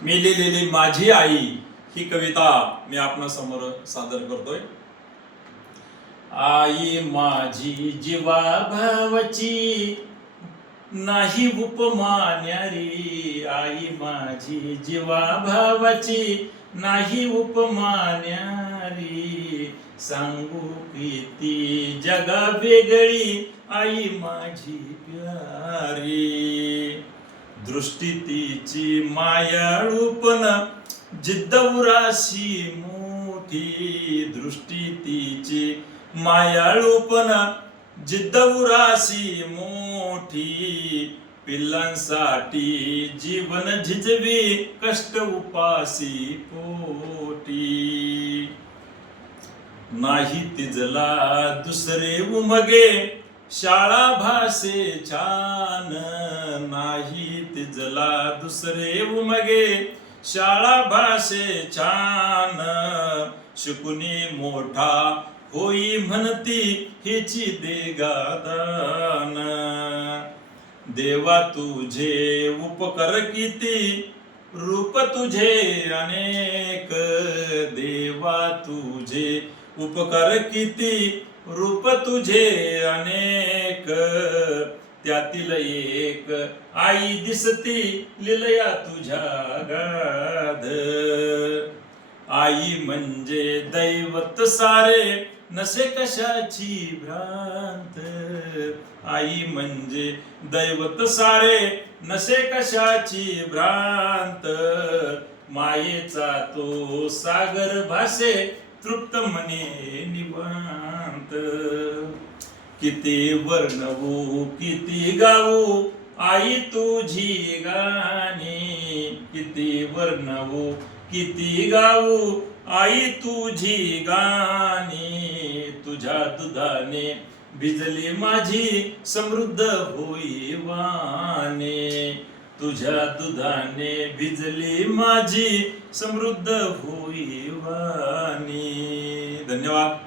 मी लिहिलेली माझी आई ही कविता मी आपणा समोर सादर करतोय। आई माझी जीवा भावाची नाही उपमा न्यारी, आई माझी जीवा भावाची नाही उपमा न्यारी, सांगू किती जगा वेगळी आई माझी प्यारी, दृष्टी तिची मायाळूपण जिद्द उराशी मोठी, दृष्टी तिची मायाळूपण जिद्द उराशी मोठी, पिल्लांसाठी जीवन झिजवी कष्ट उपासी पोटी, नाही तिजला दुसरे उमगे शाळा भासे छान, नाही तिजला दुसरे उमगे शाळा भासे छान, शिकुनी मोठा होई म्हणती हिची देगादान, देवा तुझे उपकर किती रूप तुझे अनेक, देवा तुझे उपकार किती रूप तुझे अनेक, त्यातील एक आई दिसती लीलया तुझ्या गाध, आई म्हणजे दैवत सारे नसे कशाची भ्रांत, आई म्हणजे दैवत सारे नसे कशाची भ्रांत, मायेचा तो सागर भासे तृप्त मने निवांत, किती वर्णवू किती गाऊ आई तुझी गाणी, किती वर्णवू किती गाऊ आई तुझी गाणी, तुझ्या दुधाने भिजली माझी समृद्ध होई वाणे, तुझ्या दुधाने भिजली माझी समृद्ध होई वाणी। धन्यवाद।